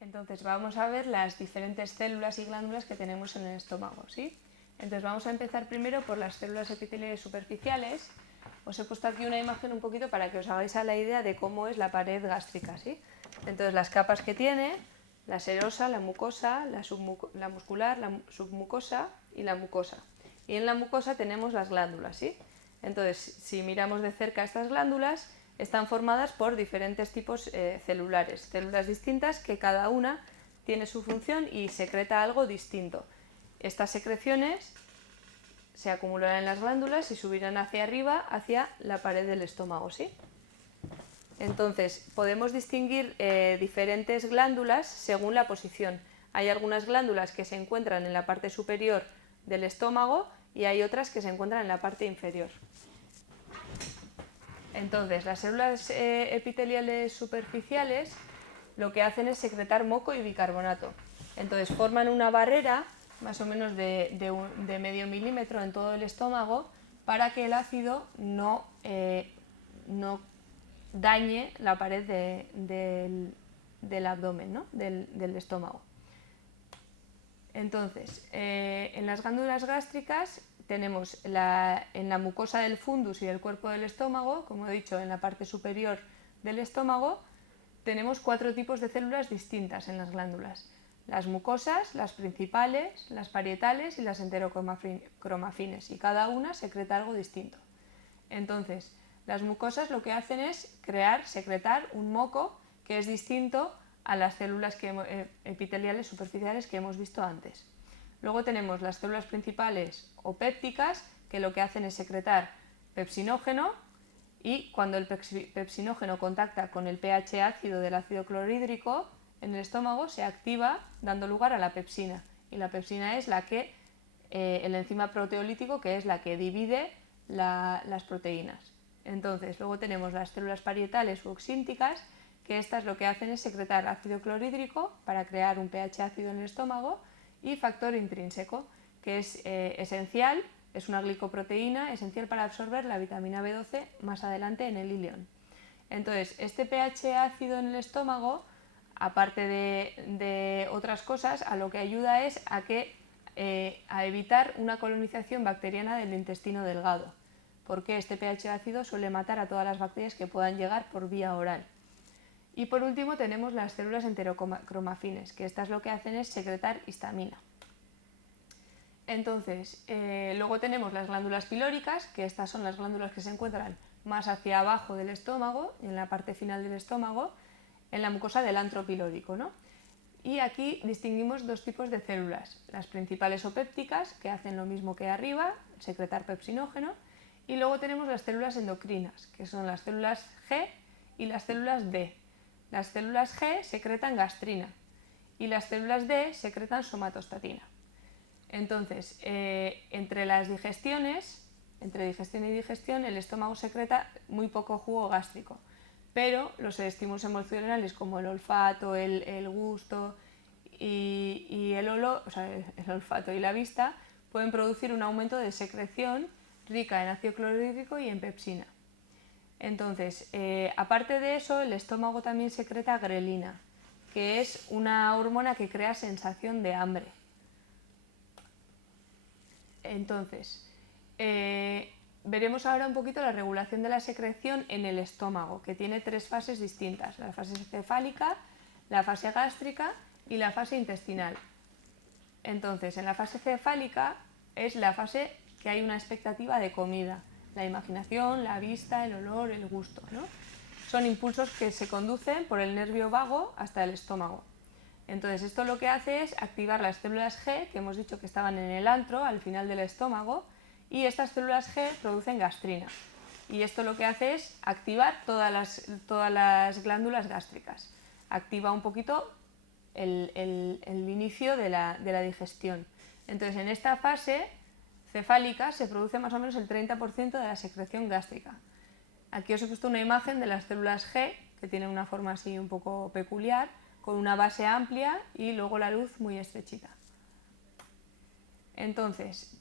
Entonces vamos a ver las diferentes células y glándulas que tenemos en el estómago, ¿sí? Entonces vamos a empezar primero por las células epiteliales superficiales. Os he puesto aquí una imagen un poquito para que os hagáis a la idea de cómo es la pared gástrica, ¿sí? Entonces las capas que tiene, la serosa, la mucosa, la muscular, la submucosa y la mucosa. Y en la mucosa tenemos las glándulas, ¿sí? Entonces, si miramos de cerca estas glándulas, están formadas por diferentes tipos celulares, células distintas que cada una tiene su función y secreta algo distinto. Estas secreciones se acumularán en las glándulas y subirán hacia arriba, hacia la pared del estómago, ¿sí? Entonces, podemos distinguir diferentes glándulas según la posición. Hay algunas glándulas que se encuentran en la parte superior del estómago y hay otras que se encuentran en la parte inferior. Entonces, las células epiteliales superficiales lo que hacen es secretar moco y bicarbonato. Entonces, forman una barrera más o menos de medio milímetro en todo el estómago para que el ácido no dañe la pared del abdomen, ¿no? del estómago. Entonces, en las glándulas gástricas tenemos en la mucosa del fundus y del cuerpo del estómago, como he dicho, en la parte superior del estómago, tenemos 4 tipos de células distintas en las glándulas. Las mucosas, las principales, las parietales y las enterocromafines, y cada una secreta algo distinto. Entonces, las mucosas lo que hacen es secretar un moco que es distinto a las células epiteliales superficiales que hemos visto antes. Luego tenemos las células principales o pépticas, que lo que hacen es secretar pepsinógeno, y cuando el pepsinógeno contacta con el pH ácido del ácido clorhídrico en el estómago se activa dando lugar a la pepsina, y la pepsina es el enzima proteolítico, que es la que divide las proteínas. Entonces, luego tenemos las células parietales u oxínticas, que estas lo que hacen es secretar ácido clorhídrico para crear un pH ácido en el estómago, y factor intrínseco, que es esencial, es una glicoproteína esencial para absorber la vitamina B12 más adelante en el ileón. Entonces, este pH ácido en el estómago, aparte de otras cosas, a lo que ayuda es a evitar una colonización bacteriana del intestino delgado, porque este pH ácido suele matar a todas las bacterias que puedan llegar por vía oral. Y por último tenemos las células enterocromafines, que estas lo que hacen es secretar histamina. Entonces, luego tenemos las glándulas pilóricas, que estas son las glándulas que se encuentran más hacia abajo del estómago, en la parte final del estómago, en la mucosa del antro pilórico, ¿no? Y aquí distinguimos 2 tipos de células, las principales o pépticas, que hacen lo mismo que arriba, secretar pepsinógeno, y luego tenemos las células endocrinas, que son las células G y las células D. Las células G secretan gastrina y las células D secretan somatostatina. Entonces, entre digestión y digestión, el estómago secreta muy poco jugo gástrico, pero los estímulos emocionales como el olfato, el gusto y el olor, o sea, el olfato y la vista, pueden producir un aumento de secreción rica en ácido clorhídrico y en pepsina. Entonces, aparte de eso, el estómago también secreta grelina, que es una hormona que crea sensación de hambre. Entonces, veremos ahora un poquito la regulación de la secreción en el estómago, que tiene 3 fases distintas: la fase cefálica, la fase gástrica y la fase intestinal. Entonces, en la fase cefálica es la fase que hay una expectativa de comida, la imaginación, la vista, el olor, el gusto, ¿no? Son impulsos que se conducen por el nervio vago hasta el estómago. Entonces, esto lo que hace es activar las células G, que hemos dicho que estaban en el antro, al final del estómago, y estas células G producen gastrina. Y esto lo que hace es activar todas las glándulas gástricas. Activa un poquito el inicio de la digestión. Entonces, en esta fase cefálica se produce más o menos el 30% de la secreción gástrica. Aquí os he puesto una imagen de las células G, que tienen una forma así un poco peculiar, con una base amplia y luego la luz muy estrechita. Entonces,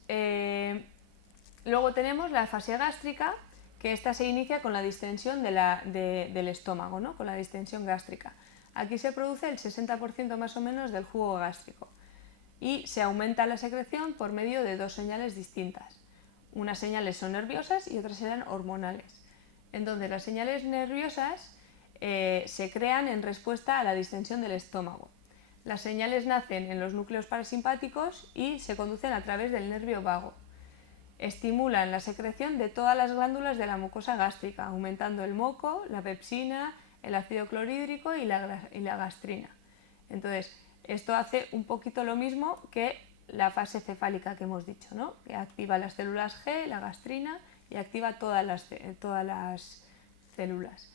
luego tenemos la fase gástrica, que esta se inicia con la distensión del estómago, ¿no? Con la distensión gástrica. Aquí se produce el 60% más o menos del jugo gástrico y se aumenta la secreción por medio de dos señales distintas. Unas señales son nerviosas y otras serán hormonales. Entonces, las señales nerviosas se crean en respuesta a la distensión del estómago. Las señales nacen en los núcleos parasimpáticos y se conducen a través del nervio vago. Estimulan la secreción de todas las glándulas de la mucosa gástrica, aumentando el moco, la pepsina, el ácido clorhídrico y la gastrina. Entonces, esto hace un poquito lo mismo que la fase cefálica que hemos dicho, ¿no? Que activa las células G, la gastrina, y activa todas las células.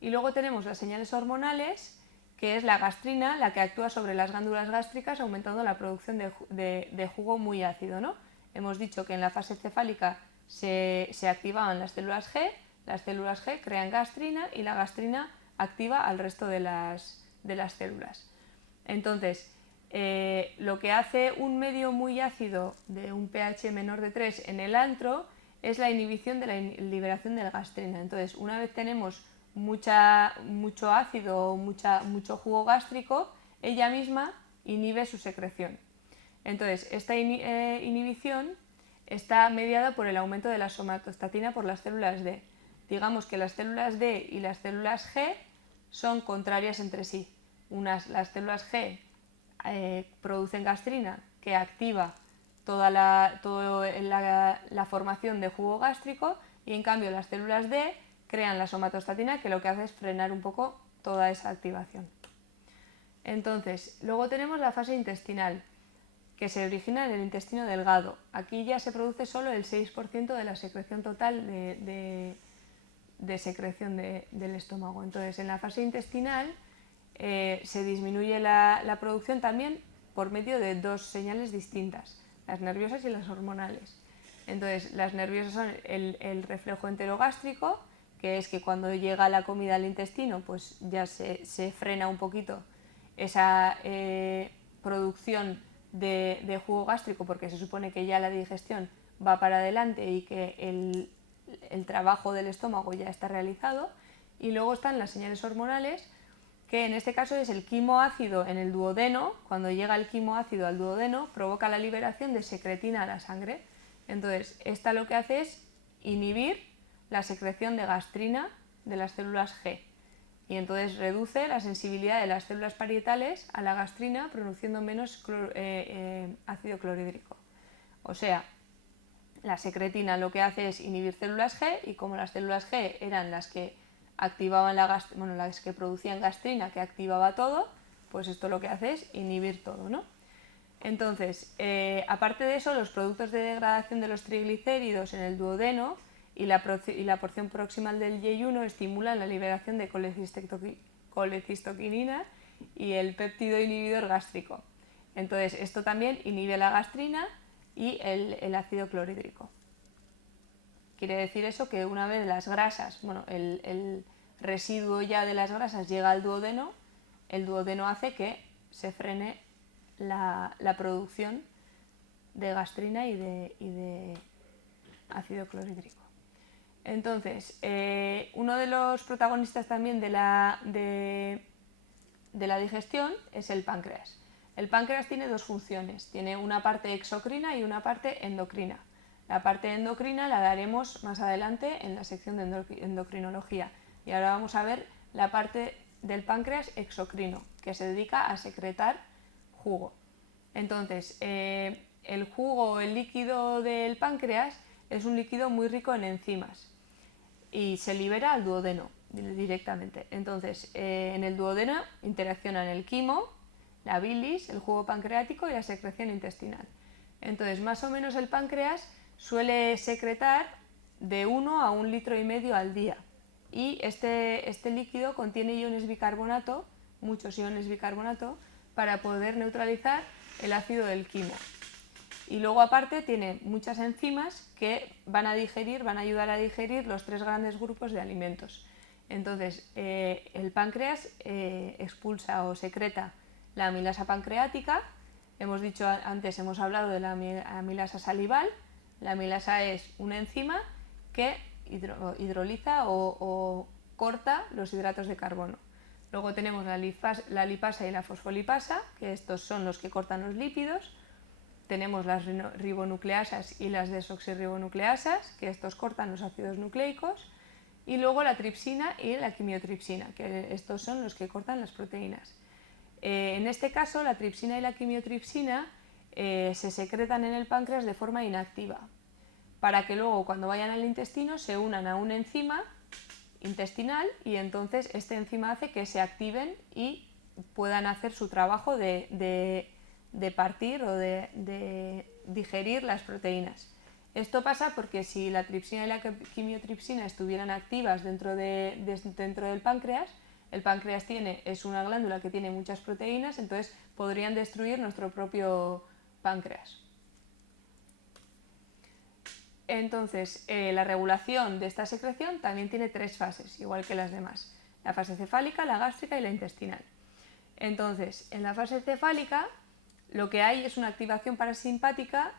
Y luego tenemos las señales hormonales, que es la gastrina, la que actúa sobre las glándulas gástricas, aumentando la producción de jugo muy ácido, ¿no? Hemos dicho que en la fase cefálica se activaban las células G crean gastrina y la gastrina activa al resto de las células. Entonces, lo que hace un medio muy ácido de un pH menor de 3 en el antro es la inhibición de la liberación de la gastrina. Entonces, una vez tenemos mucho ácido o mucho jugo gástrico, ella misma inhibe su secreción. Entonces, esta inhibición está mediada por el aumento de la somatostatina por las células D. Digamos que las células D y las células G son contrarias entre sí. Las células G producen gastrina, que activa toda la formación de jugo gástrico, y en cambio las células D crean la somatostatina, que lo que hace es frenar un poco toda esa activación. Entonces, luego tenemos la fase intestinal, que se origina en el intestino delgado. Aquí ya se produce solo el 6% de la secreción total de secreción del estómago. Entonces, en la fase intestinal se disminuye la producción también por medio de dos señales distintas, las nerviosas y las hormonales. Entonces, las nerviosas son el reflejo enterogástrico, que es que cuando llega la comida al intestino, pues ya se frena un poquito esa producción de jugo gástrico, porque se supone que ya la digestión va para adelante y que el trabajo del estómago ya está realizado. Y luego están las señales hormonales, que en este caso es el quimoácido en el duodeno. Cuando llega el quimoácido al duodeno, provoca la liberación de secretina a la sangre. Entonces, esta lo que hace es inhibir la secreción de gastrina de las células G, y entonces reduce la sensibilidad de las células parietales a la gastrina, produciendo menos ácido clorhídrico. O sea, la secretina lo que hace es inhibir células G, y como las células G eran las que activaban las que producían gastrina, que activaba todo, pues esto lo que hace es inhibir todo, ¿no? Entonces, aparte de eso, los productos de degradación de los triglicéridos en el duodeno y la porción proximal del yeyuno estimulan la liberación de colecistoquinina y el péptido inhibidor gástrico. Entonces, esto también inhibe la gastrina y el ácido clorhídrico. Quiere decir eso que una vez las grasas, el residuo ya de las grasas llega al duodeno, el duodeno hace que se frene la producción de gastrina y de ácido clorhídrico. Entonces, uno de los protagonistas también de la digestión es el páncreas. El páncreas tiene dos funciones, tiene una parte exocrina y una parte endocrina. La parte endocrina la daremos más adelante en la sección de endocrinología, y ahora vamos a ver la parte del páncreas exocrino, que se dedica a secretar jugo. Entonces, el jugo, el líquido del páncreas, es un líquido muy rico en enzimas y se libera al duodeno directamente. Entonces, en el duodeno interaccionan el quimo, la bilis, el jugo pancreático y la secreción intestinal. Entonces, más o menos el páncreas suele secretar de 1 a 1,5 litros al día, y este líquido contiene iones bicarbonato, muchos iones bicarbonato, para poder neutralizar el ácido del quimo. Y luego aparte tiene muchas enzimas que van a ayudar a digerir los 3 grandes grupos de alimentos. Entonces, el páncreas expulsa o secreta la amilasa pancreática. Hemos hablado de la amilasa salival. La amilasa es una enzima que hidroliza o corta los hidratos de carbono. Luego tenemos la lipasa y la fosfolipasa, que estos son los que cortan los lípidos. Tenemos las ribonucleasas y las desoxirribonucleasas, que estos cortan los ácidos nucleicos. Y luego la tripsina y la quimiotripsina, que estos son los que cortan las proteínas. En este caso, la tripsina y la quimiotripsina se secretan en el páncreas de forma inactiva, para que luego cuando vayan al intestino se unan a una enzima intestinal y entonces esta enzima hace que se activen y puedan hacer su trabajo de partir o de digerir las proteínas. Esto pasa porque si la tripsina y la quimiotripsina estuvieran activas dentro del páncreas, el páncreas es una glándula que tiene muchas proteínas, entonces podrían destruir nuestro propio páncreas. Entonces, la regulación de esta secreción también tiene 3 fases, igual que las demás. La fase cefálica, la gástrica y la intestinal. Entonces, en la fase cefálica, lo que hay es una activación parasimpática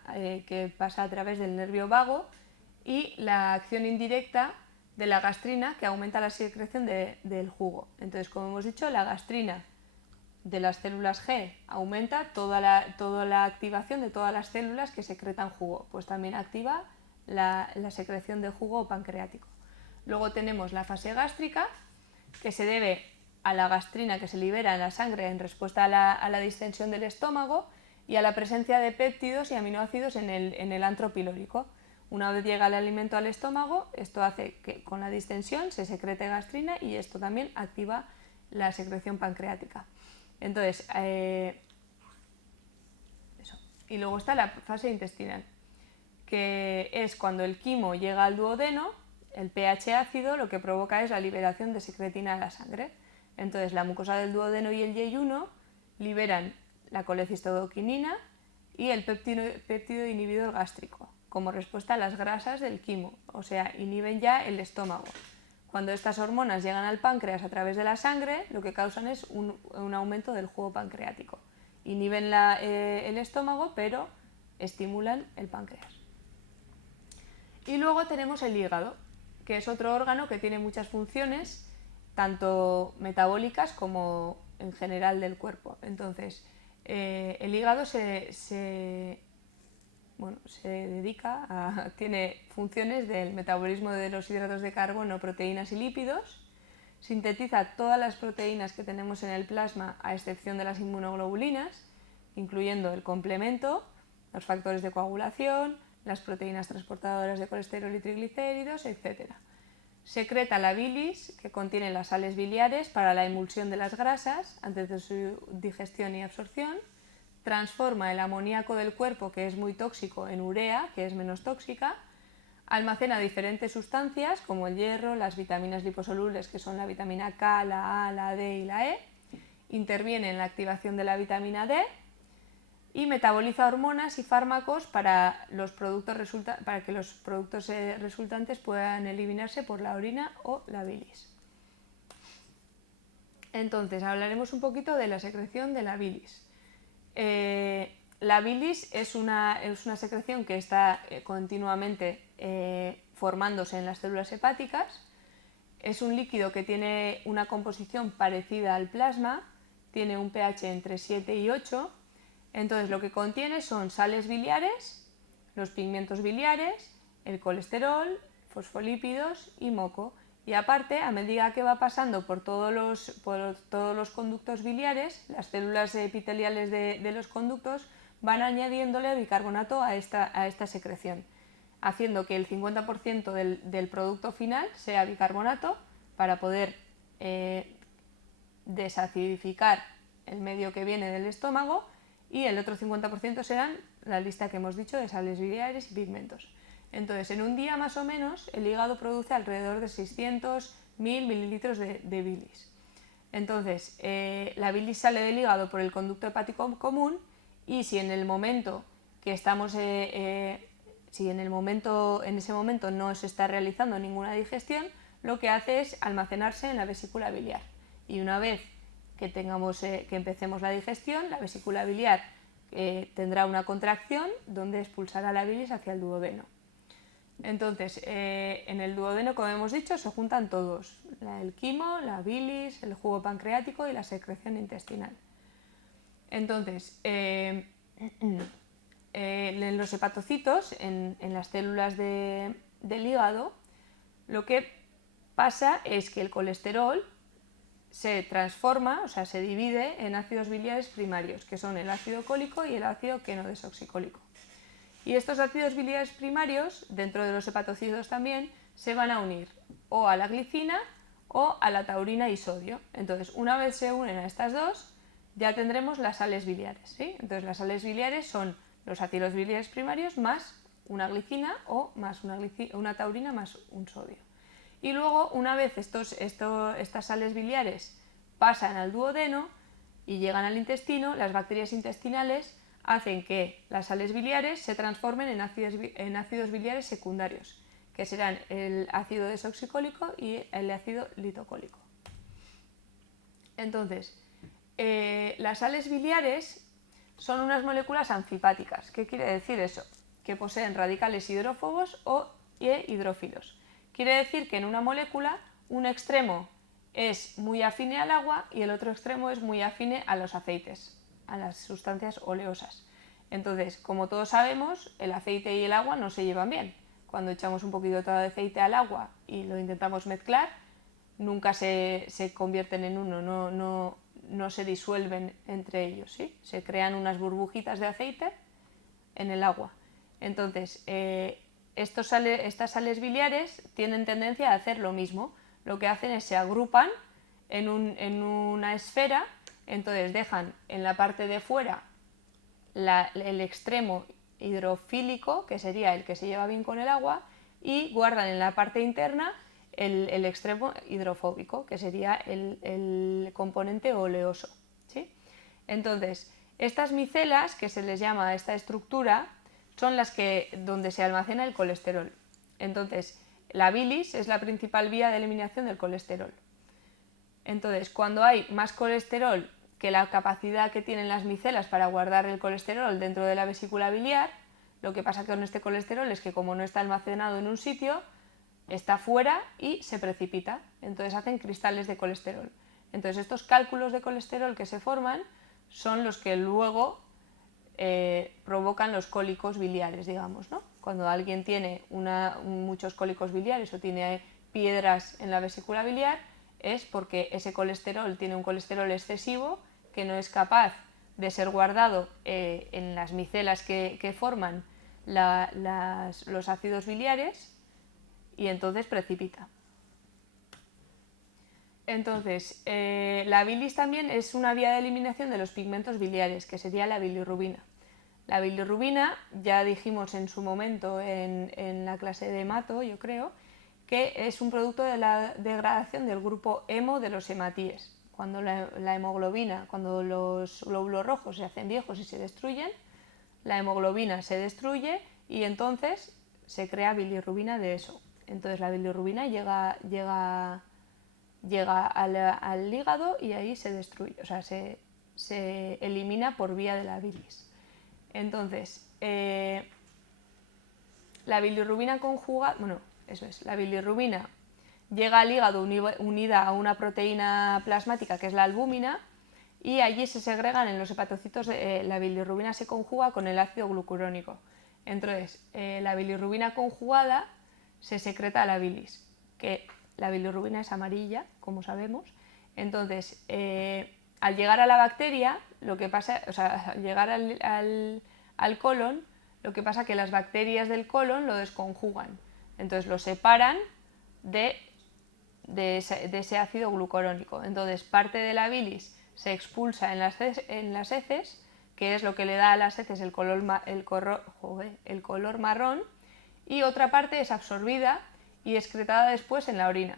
que pasa a través del nervio vago y la acción indirecta de la gastrina que aumenta la secreción del jugo. Entonces, como hemos dicho, la gastrina de las células G aumenta toda la activación de todas las células que secretan jugo, pues también activa la secreción de jugo pancreático. Luego tenemos la fase gástrica, que se debe a la gastrina que se libera en la sangre en respuesta a la distensión del estómago y a la presencia de péptidos y aminoácidos en el antro pilórico. Una vez llega el alimento al estómago, esto hace que con la distensión se secrete gastrina y esto también activa la secreción pancreática. Entonces, y luego está la fase intestinal, que es cuando el quimo llega al duodeno, el pH ácido lo que provoca es la liberación de secretina en la sangre. Entonces, la mucosa del duodeno y el yeyuno liberan la colecistodoquinina y el péptido inhibidor gástrico, como respuesta a las grasas del quimo, o sea, inhiben ya el estómago. Cuando estas hormonas llegan al páncreas a través de la sangre, lo que causan es un aumento del jugo pancreático. Inhiben el estómago, pero estimulan el páncreas. Y luego tenemos el hígado, que es otro órgano que tiene muchas funciones, tanto metabólicas como en general del cuerpo. Entonces, el hígado tiene funciones del metabolismo de los hidratos de carbono, proteínas y lípidos, sintetiza todas las proteínas que tenemos en el plasma a excepción de las inmunoglobulinas, incluyendo el complemento, los factores de coagulación, las proteínas transportadoras de colesterol y triglicéridos, etc. Secreta la bilis, que contiene las sales biliares para la emulsión de las grasas antes de su digestión y absorción. Transforma el amoníaco del cuerpo, que es muy tóxico, en urea, que es menos tóxica. Almacena diferentes sustancias como el hierro, las vitaminas liposolubles, que son la vitamina K, la A, la D y la E. Interviene en la activación de la vitamina D y metaboliza hormonas y fármacos para que los productos resultantes puedan eliminarse por la orina o la bilis. Entonces, hablaremos un poquito de la secreción de la bilis. La bilis es una secreción que está continuamente formándose en las células hepáticas. Es un líquido que tiene una composición parecida al plasma, tiene un pH entre 7 y 8. Entonces, lo que contiene son sales biliares, los pigmentos biliares, el colesterol, fosfolípidos y moco. Y aparte, a medida que va pasando por todos los conductos biliares, las células epiteliales de los conductos van añadiéndole bicarbonato a esta secreción, haciendo que el 50% del producto final sea bicarbonato para poder desacidificar el medio que viene del estómago, y el otro 50% serán la lista que hemos dicho de sales biliares y pigmentos. Entonces, en un día más o menos, el hígado produce alrededor de 600.000 mililitros de bilis. Entonces, la bilis sale del hígado por el conducto hepático común y si en ese momento no se está realizando ninguna digestión, lo que hace es almacenarse en la vesícula biliar. Y una vez que empecemos la digestión, la vesícula biliar tendrá una contracción donde expulsará la bilis hacia el duodeno. Entonces, en el duodeno, como hemos dicho, se juntan todos, el quimo, la bilis, el jugo pancreático y la secreción intestinal. Entonces, en los hepatocitos, en las células del hígado, lo que pasa es que el colesterol se transforma, o sea, se divide en ácidos biliares primarios, que son el ácido cólico y el ácido quenodesoxicólico. Y estos ácidos biliares primarios, dentro de los hepatocitos también, se van a unir o a la glicina o a la taurina y sodio. Entonces, una vez se unen a estas dos, ya tendremos las sales biliares, ¿sí? Entonces, las sales biliares son los ácidos biliares primarios más una glicina o más una taurina más un sodio. Y luego, una vez estas sales biliares pasan al duodeno y llegan al intestino, las bacterias intestinales hacen que las sales biliares se transformen en ácidos biliares secundarios, que serán el ácido desoxicólico y el ácido litocólico. Entonces, las sales biliares son unas moléculas anfipáticas. ¿Qué quiere decir eso? Que poseen radicales hidrófobos o hidrófilos. Quiere decir que en una molécula un extremo es muy afine al agua y el otro extremo es muy afine a los aceites, a las sustancias oleosas. Entonces, como todos sabemos, el aceite y el agua no se llevan bien. Cuando echamos un poquito de aceite al agua y lo intentamos mezclar, nunca se convierten en uno, no se disuelven entre ellos, ¿sí? Se crean unas burbujitas de aceite en el agua. Entonces, estas sales biliares tienen tendencia a hacer lo mismo. Lo que hacen es se agrupan en una esfera, entonces dejan en la parte de fuera el extremo hidrofílico, que sería el que se lleva bien con el agua, y guardan en la parte interna el extremo hidrofóbico, que sería el componente oleoso, ¿sí? Entonces, estas micelas, que se les llama a esta estructura, son las donde se almacena el colesterol. Entonces, la bilis es la principal vía de eliminación del colesterol. Entonces, cuando hay más colesterol que la capacidad que tienen las micelas para guardar el colesterol dentro de la vesícula biliar, lo que pasa con este colesterol es que como no está almacenado en un sitio, está fuera y se precipita, entonces hacen cristales de colesterol. Entonces estos cálculos de colesterol que se forman son los que luego provocan los cólicos biliares, digamos, ¿no? Cuando alguien tiene muchos cólicos biliares o tiene piedras en la vesícula biliar, es porque ese colesterol tiene un colesterol excesivo que no es capaz de ser guardado en las micelas que forman los ácidos biliares, y entonces precipita. Entonces, la bilis también es una vía de eliminación de los pigmentos biliares, que sería la bilirrubina. La bilirrubina, ya dijimos en su momento en la clase de hemato, yo creo, que es un producto de la degradación del grupo hemo de los hematíes. Cuando la hemoglobina, cuando los glóbulos rojos se hacen viejos y se destruyen, la hemoglobina se destruye y entonces se crea bilirrubina de eso. Entonces la bilirrubina llega al hígado y ahí se destruye, o sea, se elimina por vía de la bilis. Entonces, la bilirrubina conjugada, la bilirrubina llega al hígado unida a una proteína plasmática que es la albúmina y allí se segregan en los hepatocitos, la bilirrubina se conjuga con el ácido glucurónico. Entonces, la bilirrubina conjugada se secreta a la bilis, que la bilirrubina es amarilla, como sabemos. Entonces, al llegar a la bacteria, lo que pasa, o sea, al llegar al colon, lo que pasa es que las bacterias del colon lo desconjugan. Entonces, lo separan de ese ácido glucurónico. Entonces, parte de la bilis se expulsa en las heces, que es lo que le da a las heces el color marrón, y otra parte es absorbida y excretada después en la orina,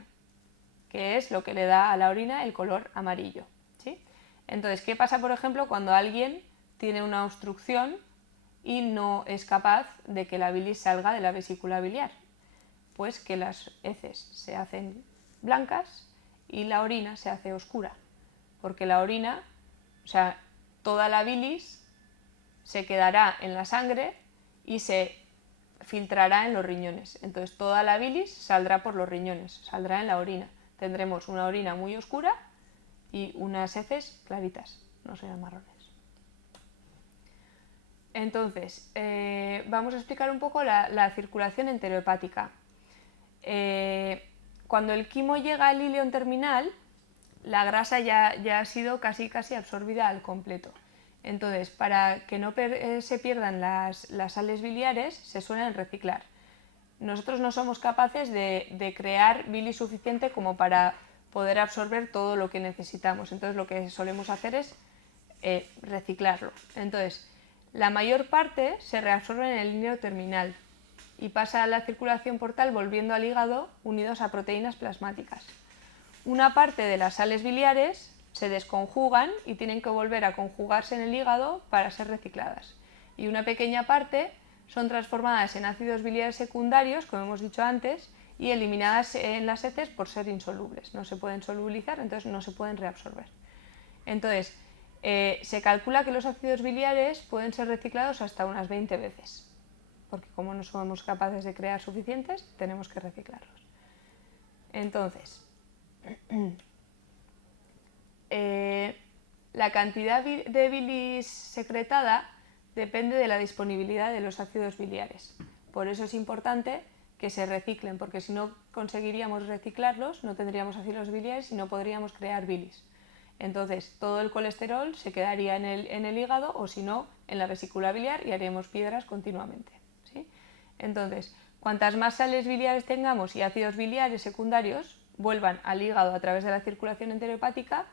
que es lo que le da a la orina el color amarillo, ¿sí? Entonces, ¿qué pasa, por ejemplo, cuando alguien tiene una obstrucción y no es capaz de que la bilis salga de la vesícula biliar? Pues que las heces se hacen blancas y la orina se hace oscura, porque la orina, o sea, toda la bilis se quedará en la sangre y se filtrará en los riñones. Entonces toda la bilis saldrá por los riñones, saldrá en la orina. Tendremos una orina muy oscura y unas heces claritas, no serán marrones. Entonces, vamos a explicar un poco la circulación enterohepática. Cuando el quimo llega al ileón terminal, la grasa ya ha sido casi absorbida al completo. Entonces, para que no se pierdan las sales biliares, se suelen reciclar. Nosotros no somos capaces de crear bilis suficiente como para poder absorber todo lo que necesitamos. Entonces, lo que solemos hacer es reciclarlo. Entonces, la mayor parte se reabsorbe en el ileón terminal y pasa a la circulación portal volviendo al hígado unidos a proteínas plasmáticas. Una parte de las sales biliares se desconjugan y tienen que volver a conjugarse en el hígado para ser recicladas. Y una pequeña parte son transformadas en ácidos biliares secundarios, como hemos dicho antes, y eliminadas en las heces por ser insolubles. No se pueden solubilizar, entonces no se pueden reabsorber. Entonces, se calcula que los ácidos biliares pueden ser reciclados hasta unas 20 veces, porque como no somos capaces de crear suficientes, tenemos que reciclarlos. Entonces, la cantidad de bilis secretada depende de la disponibilidad de los ácidos biliares. Por eso es importante que se reciclen, porque si no conseguiríamos reciclarlos, no tendríamos ácidos biliares y no podríamos crear bilis. Entonces, todo el colesterol se quedaría en el hígado o si no, en la vesícula biliar y haríamos piedras continuamente, ¿sí? Entonces, cuantas más sales biliares tengamos y ácidos biliares secundarios vuelvan al hígado a través de la circulación enterohepática,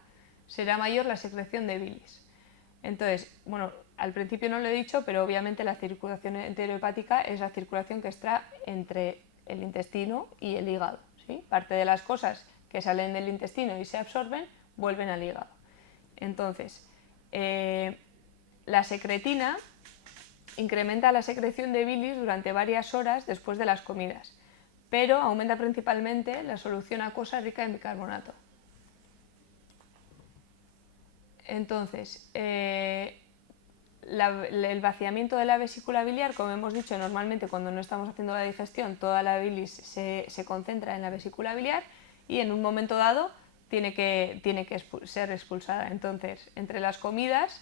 será mayor la secreción de bilis. Entonces, bueno, al principio no lo he dicho, pero obviamente la circulación enterohepática es la circulación que está entre el intestino y el hígado, ¿sí? Parte de las cosas que salen del intestino y se absorben vuelven al hígado. Entonces, la secretina incrementa la secreción de bilis durante varias horas después de las comidas, pero aumenta principalmente la solución acuosa rica en bicarbonato. Entonces, el vaciamiento de la vesícula biliar, como hemos dicho, normalmente cuando no estamos haciendo la digestión, toda la bilis se concentra en la vesícula biliar y en un momento dado tiene que ser expulsada. Entonces, entre las comidas,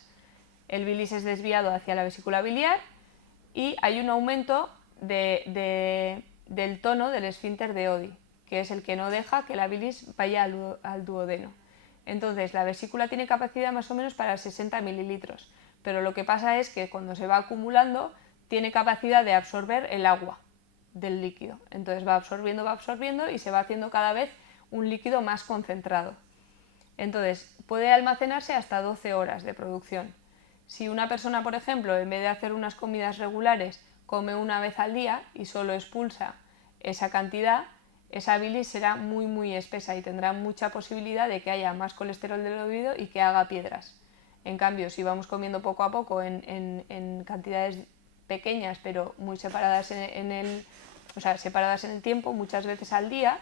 el bilis es desviado hacia la vesícula biliar y hay un aumento del tono del esfínter de Oddi, que es el que no deja que la bilis vaya al duodeno. Entonces, la vesícula tiene capacidad más o menos para 60 mililitros, pero lo que pasa es que cuando se va acumulando, tiene capacidad de absorber el agua del líquido. Entonces va absorbiendo y se va haciendo cada vez un líquido más concentrado. Entonces, puede almacenarse hasta 12 horas de producción. Si una persona, por ejemplo, en vez de hacer unas comidas regulares, come una vez al día y solo expulsa esa cantidad, esa bilis será muy espesa y tendrá mucha posibilidad de que haya más colesterol diluido y que haga piedras. En cambio, si vamos comiendo poco a poco en cantidades pequeñas, pero muy separadas separadas en el tiempo, muchas veces al día,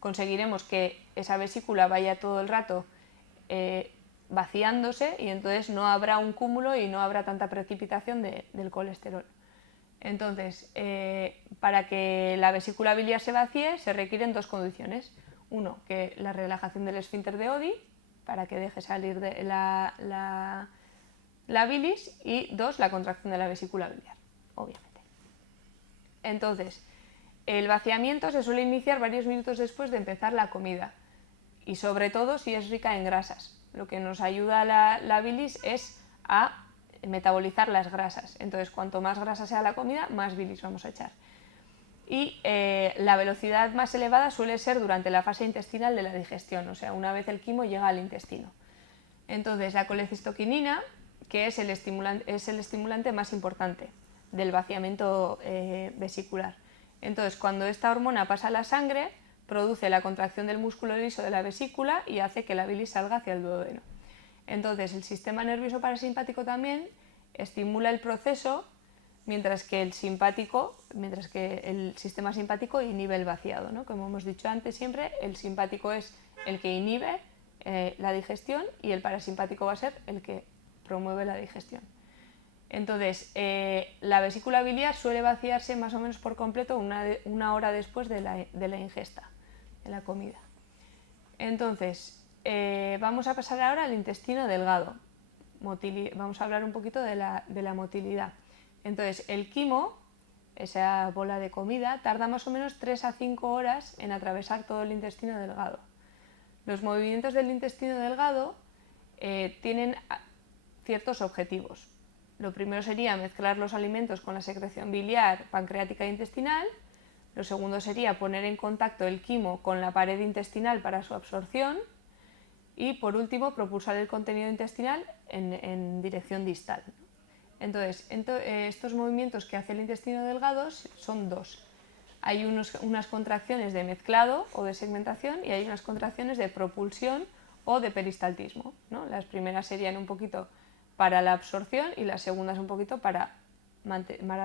conseguiremos que esa vesícula vaya todo el rato vaciándose y entonces no habrá un cúmulo y no habrá tanta precipitación del colesterol. Entonces, para que la vesícula biliar se vacíe se requieren dos condiciones. Uno, que la relajación del esfínter de Oddi para que deje salir de la bilis, y dos, la contracción de la vesícula biliar, obviamente. Entonces, el vaciamiento se suele iniciar varios minutos después de empezar la comida y sobre todo si es rica en grasas. Lo que nos ayuda la bilis es a metabolizar las grasas. Entonces, cuanto más grasa sea la comida, más bilis vamos a echar. Y la velocidad más elevada suele ser durante la fase intestinal de la digestión, o sea, una vez el quimo llega al intestino. Entonces, la colecistoquinina, que es el estimulante más importante del vaciamiento vesicular. Entonces, cuando esta hormona pasa a la sangre, produce la contracción del músculo liso de la vesícula y hace que la bilis salga hacia el duodeno. Entonces, el sistema nervioso parasimpático también estimula el proceso, mientras que el sistema simpático inhibe el vaciado, ¿no? Como hemos dicho antes siempre, el simpático es el que inhibe la digestión y el parasimpático va a ser el que promueve la digestión. Entonces, la vesícula biliar suele vaciarse más o menos por completo una hora después de la ingesta, de la comida. Entonces, vamos a pasar ahora al intestino delgado. Vamos a hablar un poquito de la motilidad. Entonces, el quimo, esa bola de comida, tarda más o menos 3 a 5 horas en atravesar todo el intestino delgado. Los movimientos del intestino delgado tienen ciertos objetivos. Lo primero sería mezclar los alimentos con la secreción biliar, pancreática e intestinal. Lo segundo sería poner en contacto el quimo con la pared intestinal para su absorción. Y por último, propulsar el contenido intestinal en dirección distal. Entonces, estos movimientos que hace el intestino delgado son dos. Hay unas contracciones de mezclado o de segmentación y hay unas contracciones de propulsión o de peristaltismo, ¿no? Las primeras serían un poquito para la absorción y las segundas un poquito para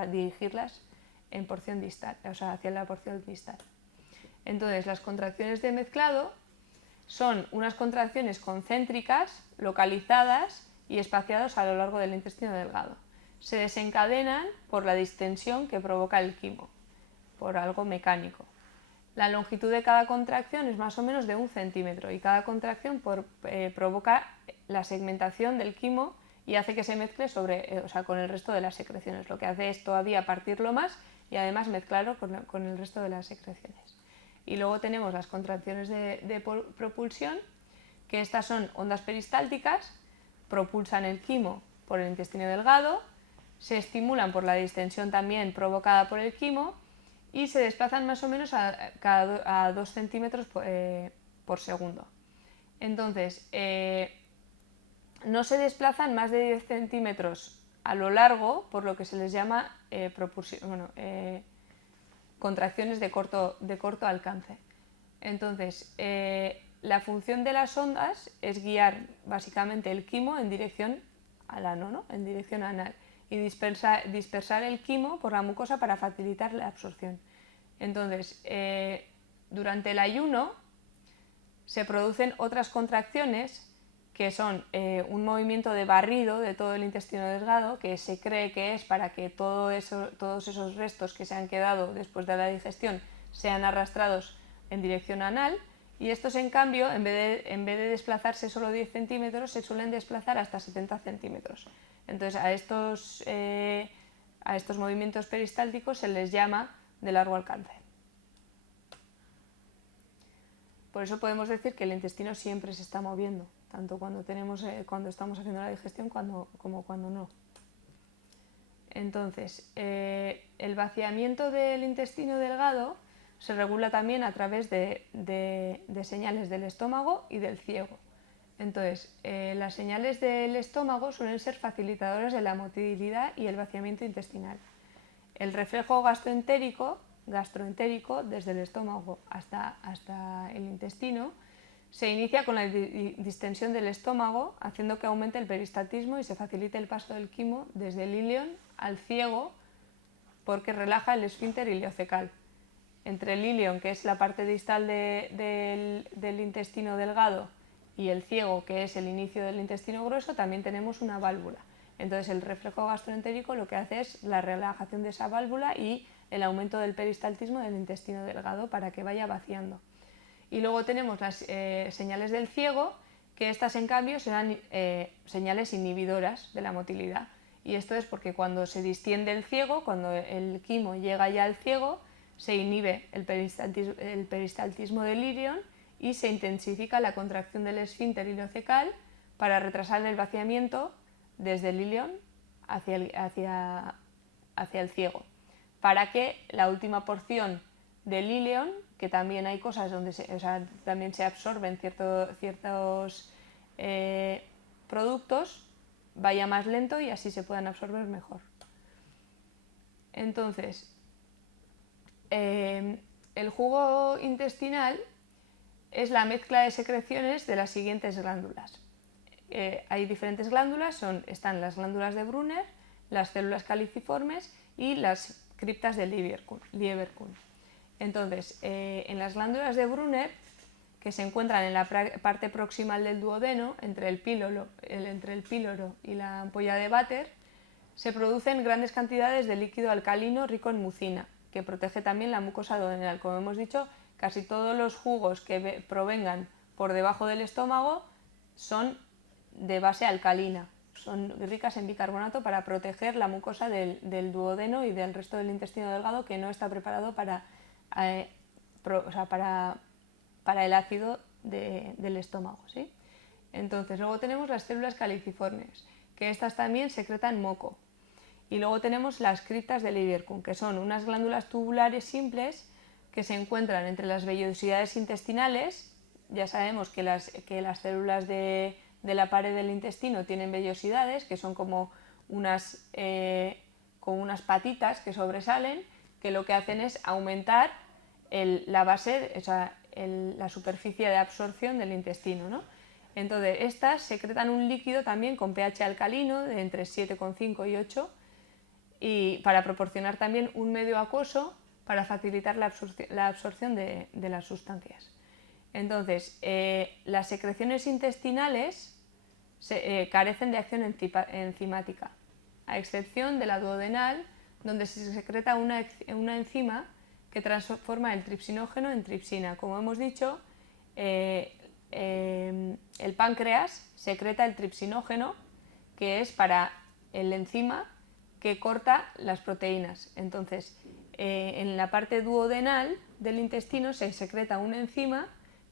dirigirlas en porción distal, o sea, hacia la porción distal. Entonces, las contracciones de mezclado son unas contracciones concéntricas, localizadas y espaciadas a lo largo del intestino delgado. Se desencadenan por la distensión que provoca el quimo, por algo mecánico. La longitud de cada contracción es más o menos de 1 centímetro y cada contracción provoca la segmentación del quimo y hace que se mezcle con el resto de las secreciones. Lo que hace es todavía partirlo más y además mezclarlo con el resto de las secreciones. Y luego tenemos las contracciones de propulsión, que estas son ondas peristálticas, propulsan el quimo por el intestino delgado, se estimulan por la distensión también provocada por el quimo y se desplazan más o menos a 2 centímetros por segundo. Entonces, no se desplazan más de 10 centímetros a lo largo, por lo que se les llama contracciones de corto alcance. Entonces, la función de las ondas es guiar básicamente el quimo en dirección al ano, ¿no? En dirección anal, y dispersar el quimo por la mucosa para facilitar la absorción. Entonces, durante el ayuno se producen otras contracciones que son un movimiento de barrido de todo el intestino delgado, que se cree que es para que todos esos restos que se han quedado después de la digestión sean arrastrados en dirección anal, y estos en cambio, en vez de desplazarse solo 10 centímetros, se suelen desplazar hasta 70 centímetros. Entonces a estos movimientos peristálticos se les llama de largo alcance. Por eso podemos decir que el intestino siempre se está moviendo, tanto cuando estamos haciendo la digestión como cuando no. Entonces, el vaciamiento del intestino delgado se regula también a través de señales del estómago y del ciego. Entonces, las señales del estómago suelen ser facilitadoras de la motilidad y el vaciamiento intestinal. El reflejo gastroentérico, desde el estómago hasta el intestino, se inicia con la distensión del estómago, haciendo que aumente el peristaltismo y se facilite el paso del quimo desde el ilion al ciego, porque relaja el esfínter ileocecal. Entre el ilion, que es la parte distal del intestino delgado, y el ciego, que es el inicio del intestino grueso, también tenemos una válvula. Entonces el reflejo gastroentérico lo que hace es la relajación de esa válvula y el aumento del peristaltismo del intestino delgado para que vaya vaciando. Y luego tenemos las señales del ciego, que estas en cambio serán señales inhibidoras de la motilidad. Y esto es porque cuando se distiende el ciego, cuando el quimo llega ya al ciego, se inhibe el peristaltismo del ilion y se intensifica la contracción del esfínter ileocecal para retrasar el vaciamiento desde el ilion hacia el ciego, para que la última porción del ilion, que también hay cosas donde también se absorben ciertos productos, vaya más lento y así se puedan absorber mejor. Entonces, el jugo intestinal es la mezcla de secreciones de las siguientes glándulas. Hay diferentes glándulas, están las glándulas de Brunner, las células caliciformes y las criptas de Lieberkühn. Entonces, en las glándulas de Brunner, que se encuentran en la parte proximal del duodeno, entre el píloro y la ampolla de Vater, se producen grandes cantidades de líquido alcalino rico en mucina, que protege también la mucosa duodenal. Como hemos dicho, casi todos los jugos que provengan por debajo del estómago son de base alcalina, son ricas en bicarbonato para proteger la mucosa del duodeno y del resto del intestino delgado que no está preparado para el ácido del estómago, ¿sí? Entonces, luego tenemos las células caliciformes, que estas también secretan moco. Y luego tenemos las criptas de Lieberkühn, que son unas glándulas tubulares simples que se encuentran entre las vellosidades intestinales. Ya sabemos que las células de la pared del intestino tienen vellosidades, que son como unas patitas que sobresalen, que lo que hacen es aumentar la base, o sea, la superficie de absorción del intestino, ¿no? Entonces, estas secretan un líquido también con pH alcalino de entre 7,5 y 8, y para proporcionar también un medio acuoso para facilitar la absorción de las sustancias. Entonces, las secreciones intestinales carecen de acción enzimática, a excepción de la duodenal, donde se secreta una enzima que transforma el tripsinógeno en tripsina. Como hemos dicho, el páncreas secreta el tripsinógeno, que es para el enzima que corta las proteínas. Entonces, en la parte duodenal del intestino se secreta una enzima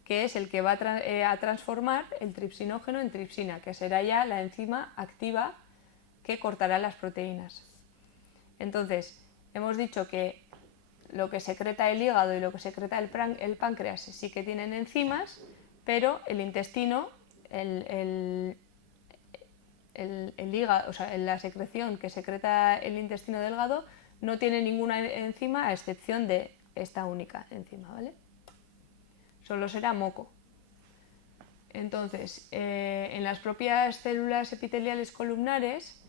que es el que va a transformar el tripsinógeno en tripsina, que será ya la enzima activa que cortará las proteínas. Entonces, hemos dicho que lo que secreta el hígado y lo que secreta el páncreas sí que tienen enzimas, pero el intestino, el hígado, o sea, la secreción que secreta el intestino delgado no tiene ninguna enzima a excepción de esta única enzima, ¿vale? Solo será moco. Entonces, en las propias células epiteliales columnares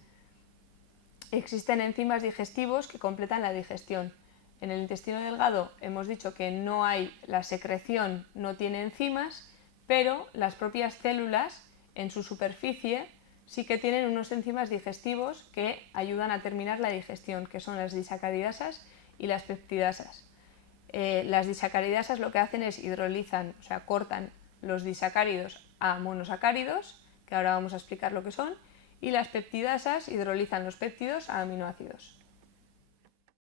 existen enzimas digestivos que completan la digestión. En el intestino delgado hemos dicho que no hay, la secreción no tiene enzimas, pero las propias células en su superficie sí que tienen unos enzimas digestivos que ayudan a terminar la digestión, que son las disacaridasas y las peptidasas. Las disacaridasas lo que hacen es hidrolizan, o sea, cortan los disacáridos a monosacáridos, que ahora vamos a explicar lo que son, y las peptidasas hidrolizan los péptidos a aminoácidos.